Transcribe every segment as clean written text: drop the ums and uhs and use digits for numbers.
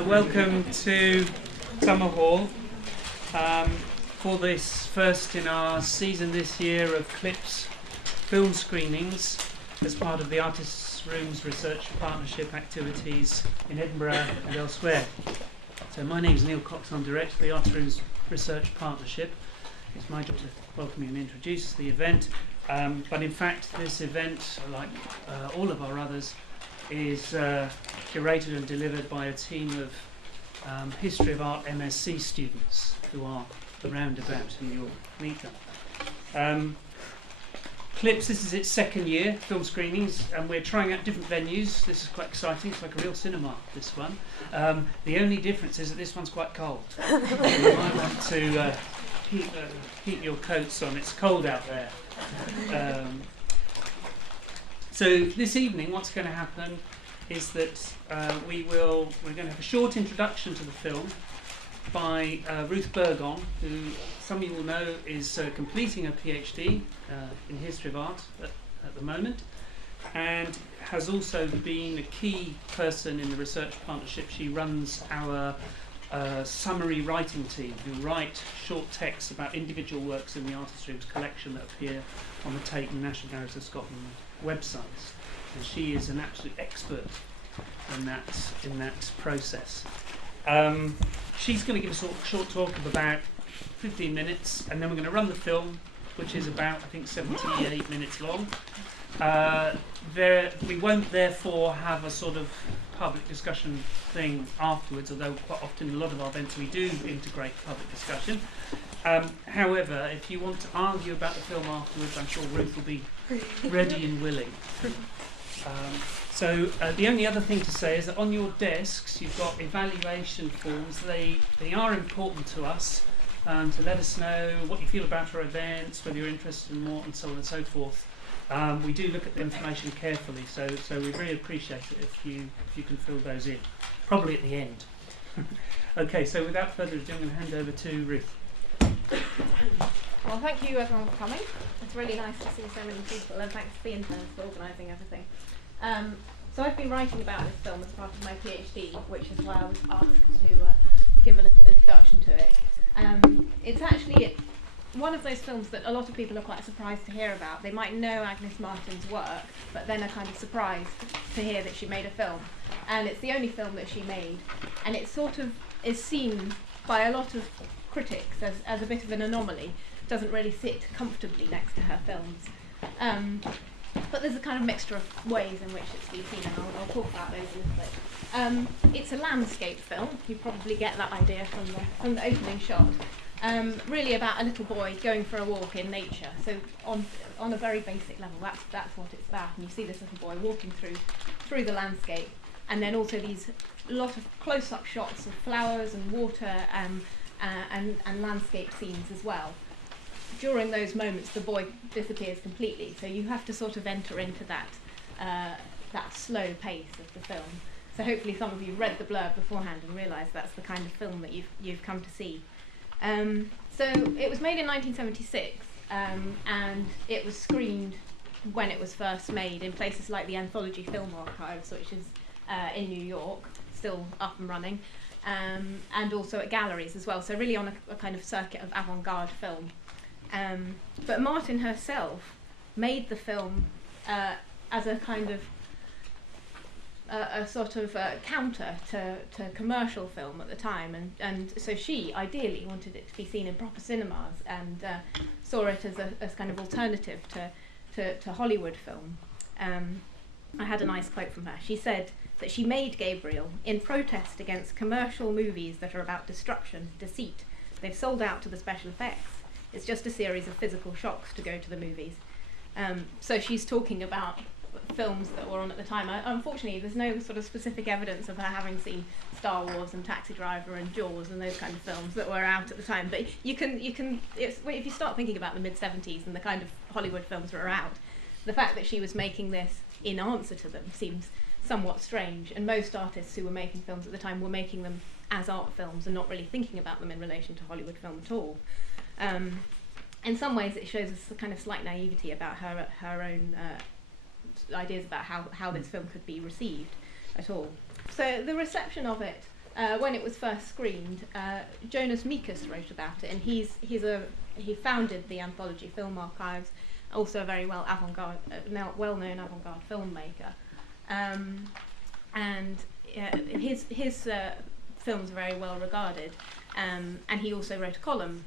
So welcome to Summerhall for this first in our season this year of Clips film screenings as part of the Artists' Rooms Research Partnership activities in Edinburgh and elsewhere. So my name is Neil Cox, I'm Director of the Artists' Rooms Research Partnership. It's my job to welcome you and introduce the event. But in fact this event, like all of our others, is curated and delivered by a team of History of Art MSc students who are around about and you'll meet them. Clips, this is its second year, film screenings, and we're trying out different venues. This is quite exciting, it's like a real cinema, this one. The only difference is that this one's quite cold. You might want to keep your coats on, it's cold out there. So this evening what's going to happen is that we're going to have a short introduction to the film by Ruth Burgon, who some of you will know is completing a PhD in History of Art at the moment, and has also been a key person in the research partnership. She runs our summary writing team, who write short texts about individual works in the Artists' Rooms collection that appear on the Tate and National Galleries of Scotland websites. And she is an absolute expert in that process. She's going to give us a short talk of about 15 minutes, and then we're going to run the film, which is about, I think, 78 minutes long. We won't therefore have a sort of public discussion thing afterwards, although quite often in a lot of our events we do integrate public discussion. However, if you want to argue about the film afterwards, I'm sure Ruth will be ready and willing. So the only other thing to say is that on your desks you've got evaluation forms. They are important to us to let us know what you feel about our events, whether you're interested in more, and so on and so forth. We do look at the information carefully, so we really appreciate it if you can fill those in, probably at the end. Okay, so without further ado, I'm going to hand over to Ruth. Well, thank you everyone for coming. It's really nice to see so many people, and thanks to the interns for organising everything. So I've been writing about this film as part of my PhD, which is why I was asked to give a little introduction to it. It's actually one of those films that a lot of people are quite surprised to hear about. They might know Agnes Martin's work, but then are kind of surprised to hear that she made a film. And it's the only film that she made, and it sort of is seen by a lot of critics as a bit of an anomaly. It doesn't really sit comfortably next to her films. But there's a kind of mixture of ways in which it's been seen, and I'll talk about those a little bit. It's a landscape film. You probably get that idea from the opening shot. Really about a little boy going for a walk in nature. So on a very basic level, that's what it's about. And you see this little boy walking through the landscape, and then also these lot of close-up shots of flowers and water and landscape scenes as well. During those moments, the boy disappears completely, so you have to sort of enter into that slow pace of the film. So hopefully some of you read the blurb beforehand and realise that's the kind of film that you've come to see. So it was made in 1976, and it was screened when it was first made in places like the Anthology Film Archives, which is in New York, still up and running, and also at galleries as well, so really on a kind of circuit of avant-garde film. But Martin herself made the film as a kind of a sort of counter to commercial film at the time, and so she ideally wanted it to be seen in proper cinemas and saw it as kind of alternative to Hollywood film. I had a nice quote from her. She said that she made Gabriel in protest against commercial movies that are about destruction, deceit. They've sold out to the special effects. It's just a series of physical shocks to go to the movies. So she's talking about films that were on at the time. Unfortunately, there's no sort of specific evidence of her having seen Star Wars and Taxi Driver and Jaws and those kind of films that were out at the time. But you can if you start thinking about the mid-70s and the kind of Hollywood films that were out, the fact that she was making this in answer to them seems somewhat strange. And most artists who were making films at the time were making them as art films and not really thinking about them in relation to Hollywood film at all. In some ways it shows us a kind of slight naivety about her own ideas about how this film could be received at all. So the reception of it when it was first screened, Jonas Mekas wrote about it, and he founded the Anthology Film Archives, also a very well-known avant-garde filmmaker, and his films are very well regarded, and he also wrote a column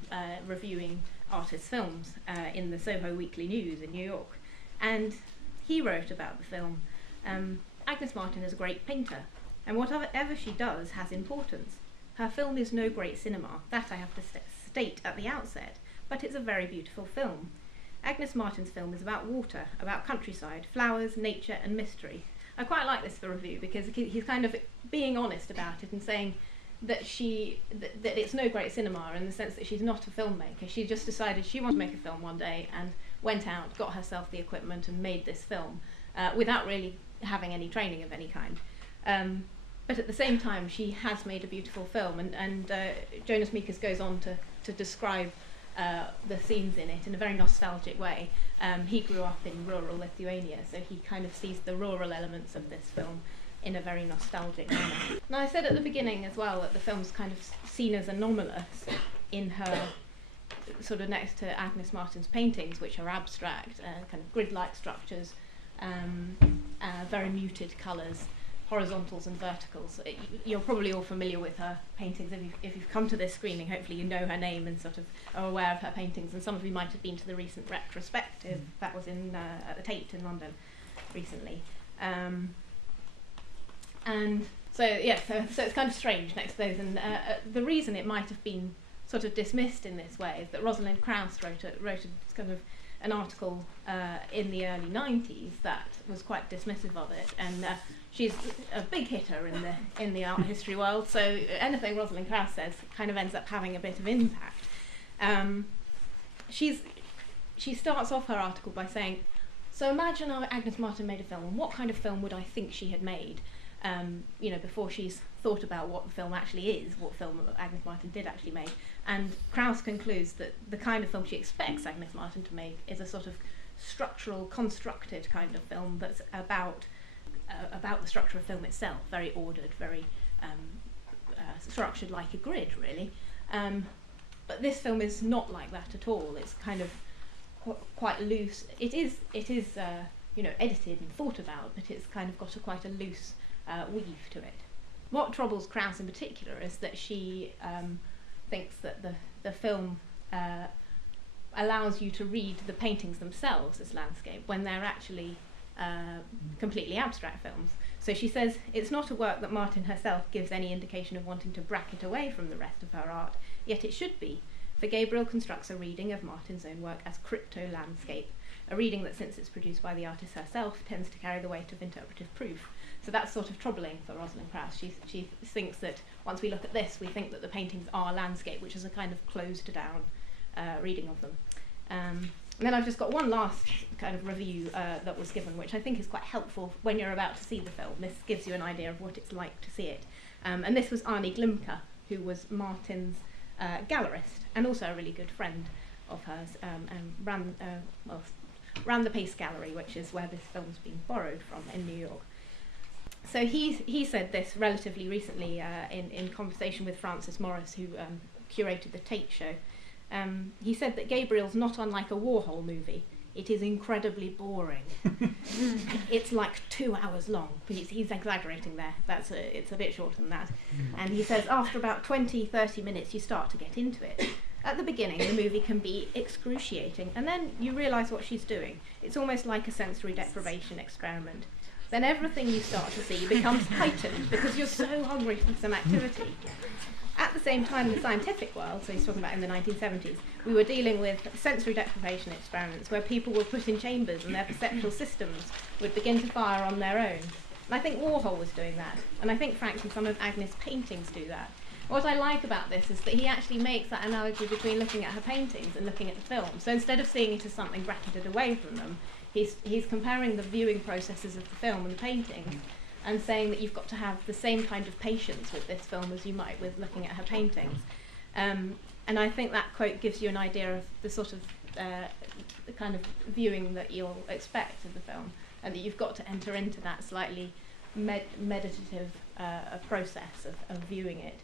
reviewing artists' films in the Soho Weekly News in New York, and he wrote about the film. Agnes Martin is a great painter, and whatever she does has importance. Her film is no great cinema, that I have to state at the outset, but it's a very beautiful film. Agnes Martin's film is about water, about countryside, flowers, nature and mystery. I quite like this for review because he's kind of being honest about it and saying that that it's no great cinema, in the sense that she's not a filmmaker. She just decided she wanted to make a film one day and went out, got herself the equipment and made this film without really having any training of any kind. But at the same time, she has made a beautiful film, and Jonas Mekas goes on to describe the scenes in it in a very nostalgic way. He grew up in rural Lithuania, so he kind of sees the rural elements of this film in a very nostalgic manner. Now, I said at the beginning as well that the film's kind of seen as anomalous in her sort of next to Agnes Martin's paintings, which are abstract, kind of grid-like structures, very muted colours, horizontals and verticals. You're probably all familiar with her paintings. If you've come to this screening, hopefully you know her name and sort of are aware of her paintings, and some of you might have been to the recent retrospective that was at the Tate in London recently. And so it's kind of strange next to those, and the reason it might have been sort of dismissed in this way is that Rosalind Krauss wrote a kind of an article in the early 90s that was quite dismissive of it, and she's a big hitter in the art history world, so anything Rosalind Krauss says kind of ends up having a bit of impact. She starts off her article by saying, so imagine Agnes Martin made a film, and what kind of film would I think she had made? Before she's thought about what the film actually is, what film Agnes Martin did actually make. And Krauss concludes that the kind of film she expects Agnes Martin to make is a sort of structural, constructed kind of film that's about the structure of film itself, very ordered, very structured like a grid, really. But this film is not like that at all. It's kind of quite loose. It is edited and thought about, but it's kind of got quite a loose weave to it. What troubles Krauss in particular is that she thinks that the film allows you to read the paintings themselves as landscape when they're actually completely abstract films. So she says it's not a work that Martin herself gives any indication of wanting to bracket away from the rest of her art, yet it should be, for Gabriel constructs a reading of Martin's own work as crypto-landscape, a reading that, since it's produced by the artist herself, tends to carry the weight of interpretive proof. So that's sort of troubling for Rosalind Krauss. She thinks that once we look at this, we think that the paintings are landscape, which is a kind of closed down reading of them. And then I've just got one last kind of review that was given, which I think is quite helpful when you're about to see the film. This gives you an idea of what it's like to see it. And this was Arnie Glimke, who was Martin's gallerist and also a really good friend of hers, and ran the Pace Gallery, which is where this film's been borrowed from in New York. So he said this relatively recently in conversation with Francis Morris, who curated the Tate show. He said that Gabriel's not unlike a Warhol movie. It is incredibly boring. It's like 2 hours long. He's exaggerating there. It's a bit shorter than that. And he says after about 20-30 minutes you start to get into it. At the beginning the movie can be excruciating, and then you realise what she's doing. It's almost like a sensory deprivation experiment. Then everything you start to see becomes heightened because you're so hungry for some activity. At the same time, in the scientific world, so he's talking about in the 1970s, we were dealing with sensory deprivation experiments where people were put in chambers and their perceptual systems would begin to fire on their own. And I think Warhol was doing that, and I think, frankly, some of Agnes' paintings do that. What I like about this is that he actually makes that analogy between looking at her paintings and looking at the film. So instead of seeing it as something bracketed away from them, he's comparing the viewing processes of the film and the painting, and saying that you've got to have the same kind of patience with this film as you might with looking at her paintings. And I think that quote gives you an idea of the sort of the kind of viewing that you'll expect of the film, and that you've got to enter into that slightly meditative process of viewing it.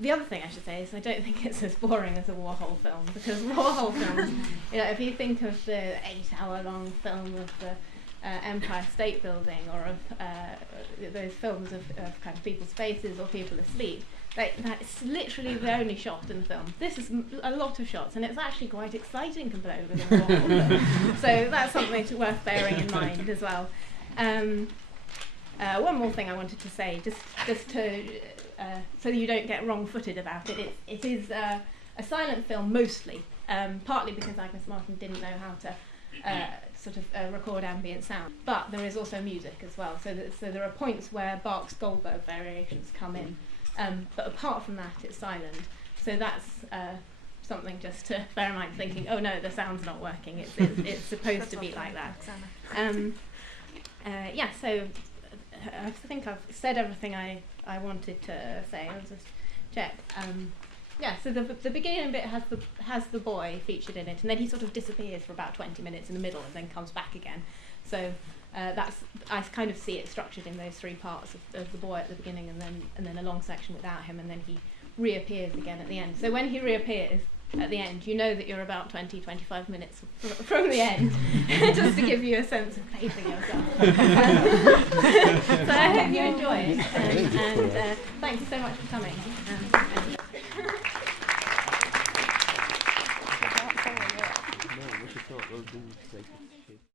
The other thing I should say is I don't think it's as boring as a Warhol film, because Warhol films, if you think of the 8-hour-long film of the Empire State Building, or of those films of kind of people's faces or people asleep, that's literally the only shot in the film. This is a lot of shots, and it's actually quite exciting compared with a Warhol film. So that's something worth bearing in mind as well. One more thing I wanted to say, just to so you don't get wrong-footed about it. It is a silent film mostly, partly because Agnes Martin didn't know how to record ambient sound, but there is also music as well. So there are points where Bach's Goldberg variations come in, but apart from that, it's silent. So that's something just to bear in mind. Thinking, oh no, the sound's not working. It's supposed to be like that. So I think I've said everything I wanted to say. I'll just check. So the beginning bit has the boy featured in it, and then he sort of disappears for about 20 minutes in the middle and then comes back again. So I kind of see it structured in those three parts of the boy at the beginning, and then a long section without him, and then he reappears again at the end. So when he reappears at the end, you know that you're about 20-25 minutes from the end, just to give you a sense of pacing yourself. So I hope you enjoy it, and thank you so much for coming. No, we should talk. We'll do